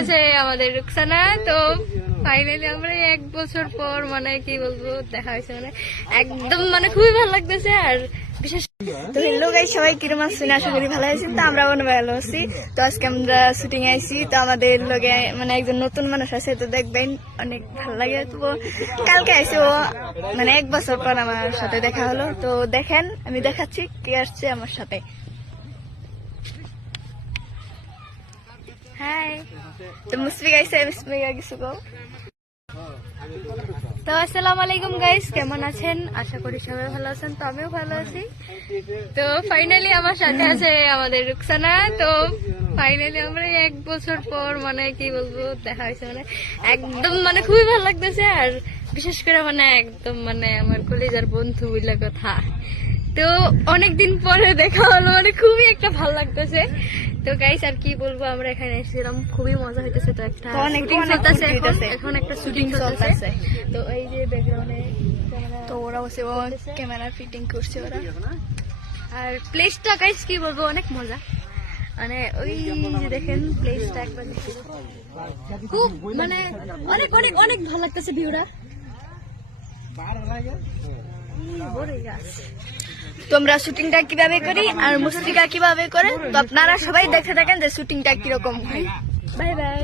আছে আমাদের রুকসানা। তো ফাইনালি আমরা 1 বছর পর মানে কি বলবো দেখা হয়েছে, মানে একদম মানে খুবই ভালো লাগতেছে। আর বিশেষ তো হ্যালো গাইস, সবাই কিরম আছেন? আশা করি ভালো আছেন। তো আমরা অনেক ভালো আছি। তো আজকে আমরা শুটিং এ আইছি। তো আমাদের লগে মানে একজন নতুন মানুষ আছে, তো দেখবেন অনেক ভালো লাগে। তো কালকে আইছে ও, মানে 1 বছর পর আমার সাথে দেখা হলো। তো দেখেন আমি দেখাচ্ছি কে আসছে আমার সাথে। হাই। তো মুসফিকা আইছে, মুসফিকা কিছু কও। তো আসসালামু আলাইকুম গাইস, কেমন আছেন? আশা করি সবাই ভালো আছেন। তো আমিও ভালো আছি। তো ফাইনালি আমার সাথে আছে আমাদের রুকসানা। তো ফাইনালি আমরা 1 বছর পর মানে কি বলবো দেখা হয়েছে, মানে একদম মানে খুবই ভালো লাগতেছে। আর বিশেষ করে মানে একদম মানে আমার কলেজের বন্ধু বলে কথা। তো অনেকদিন পরে দেখা হলো, মানে খুবই একটা ভালো লাগতেছে। তো গাইস আর কি বলবো, আমরা এখানে এসেছিলাম, খুবই মজা হইতেছে। তো একটা শুটিং চলতেছে, এখন একটা শুটিং চলতেছে। তো এই যে ব্যাকগ্রাউন্ডে তো ওরা বসে ক্যামেরা ফিটিং করছে ওরা। আর প্লেসটা গাইস কি বলবো, অনেক মজা। মানে ওই যে দেখেন প্লেসটা একবার দেখতে খুব মানে অনেক অনেক অনেক ভালো লাগতেছে ভিউটা। তোমরা শুটিংটা কিভাবে করি আর মুসফিকা কিভাবে করে, তো আপনারা সবাই দেখে থাকেন যে শুটিংটা কিরকম হয়। Bye bye.